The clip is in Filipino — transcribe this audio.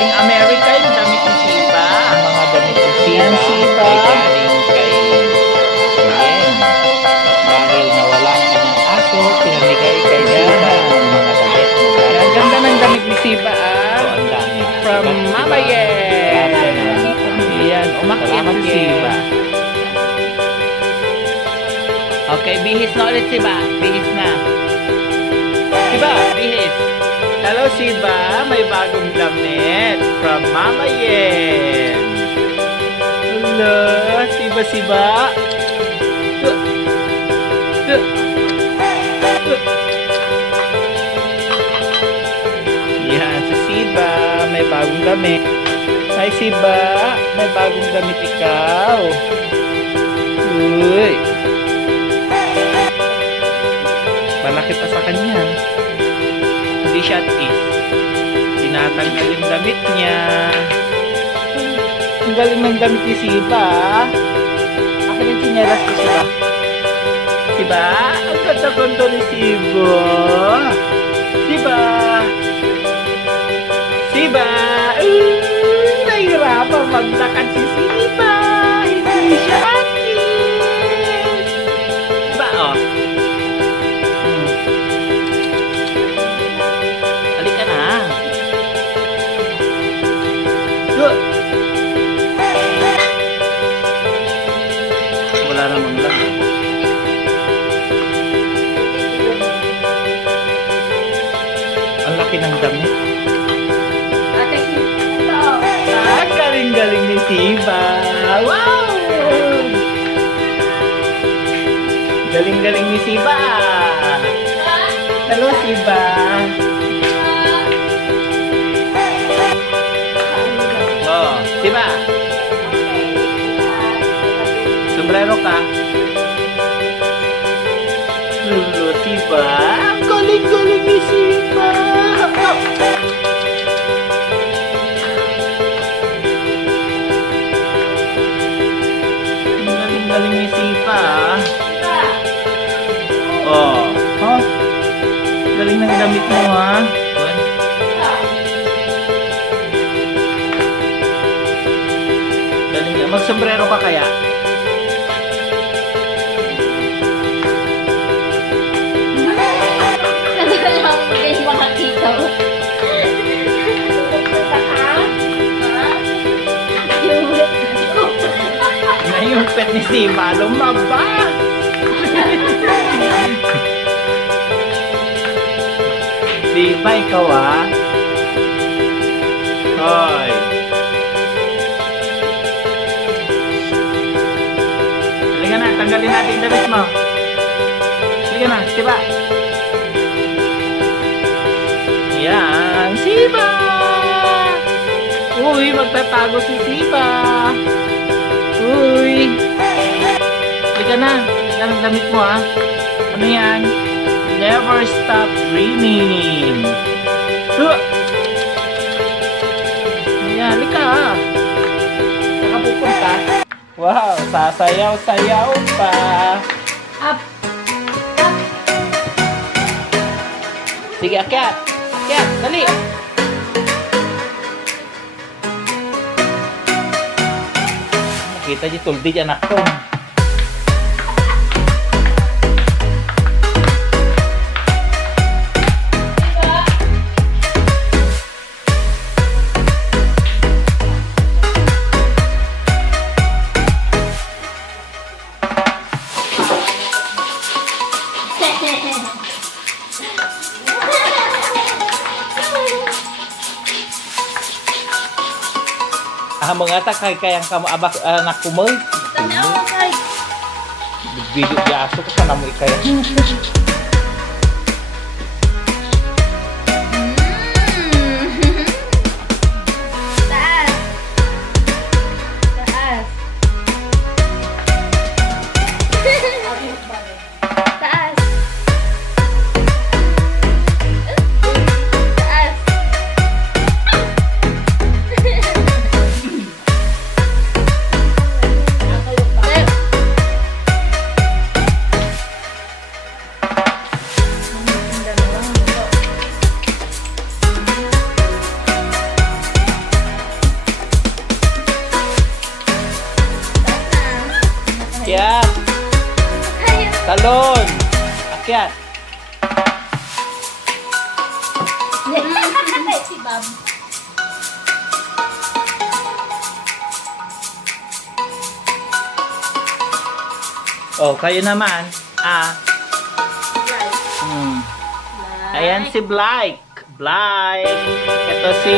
Galing Amerika yung damit ni Shiba. Ang mga damit ni Yan, Shiba. ay galing kay Yen. Dahil nawala ang kanyang aso, pinamigay kay Shiba ang mga damit. Ang ganda ng damit ni Shiba, So, ang dami. From Mama Yen. Yan, umakyat Salamat, si Yen. Shiba. Okay, bihis na ulit Shiba. Bihis na. Shiba, bihis. Hello Shiba, may bagong damit from Mama Yen. Hello, Shiba. Yan, si Shiba, may bagong damit. Hi Shiba, may bagong damit ikaw. Uy. Malaki pa sa kanya. Hindi siya at is. Tinatanggal yung damit niya. Ang galing ng damit ni Shiba. Akin yung sinelas ko Shiba. Shiba, ang ganda-ganda ni Shiba. Shiba, nahihirapan maglakad si Shiba. Hindi siya akit. Shiba, oh. Halika na. Good. Wala namang lang. Ang laki ng damit. Galing-galing ni Shiba. Wow! Galing-galing ni Shiba. Hello, Shiba. Oh, Shiba. Sombrero ka. Hello, Shiba. Galing-galing ni Shiba. Galing ni Shiba. Oh. Huh? Galing ng damit mo, ha? Galing na. Mag-sombrero ka kaya? Hindi makakita mo. Yung pet ni Shiba lumabas. Shiba, ikaw ah. Hoy. Halika na, tanggalin natin yung damit mo. Halika na, Shiba. Yan, Shiba. Uy, magtatago si Shiba. Uy! Halika na. Halika ng damit mo, ha? Ano yan? Never stop dreaming. Ayan, halika, ha? Saka pupunta. Wow! Sasayaw-sayaw pa. Up! Sige, akyat! Akyat! Dali! Kita di tuldi anak ko. Mga takay kayang kamu abak anak kumoy. Tanaw, kay. Video di aso ko kana mo ikaya. Taas. Taas. Taas. Taas. Talon. Akyat. Si Bob. Oh, kayo naman. Ayan si Blake. Blake. Ito si